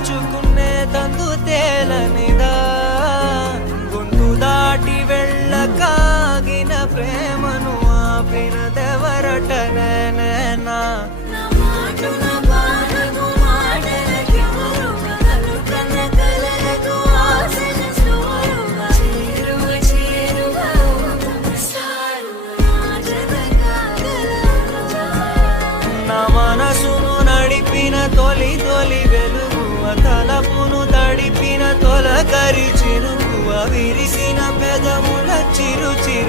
దాచుకునే తందు తేలనిదా గొంతు దాటి వెళ్ళకాగిన ప్రేమను ఆపినదెవరట నేనేనా మనసును నడిపిన తొలి తొలి వెలుగువ తలపును తడిపిన తొలకరి చిరుకువ విరిసిన పెదముల చిరు చిరు